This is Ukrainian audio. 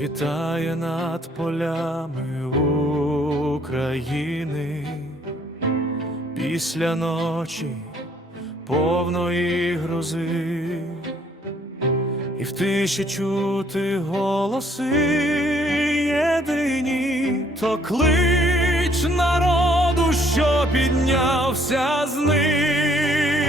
Світає над полями України після ночі повної грози, і в тиші чути голоси єдині, то клич народу, що піднявся з них.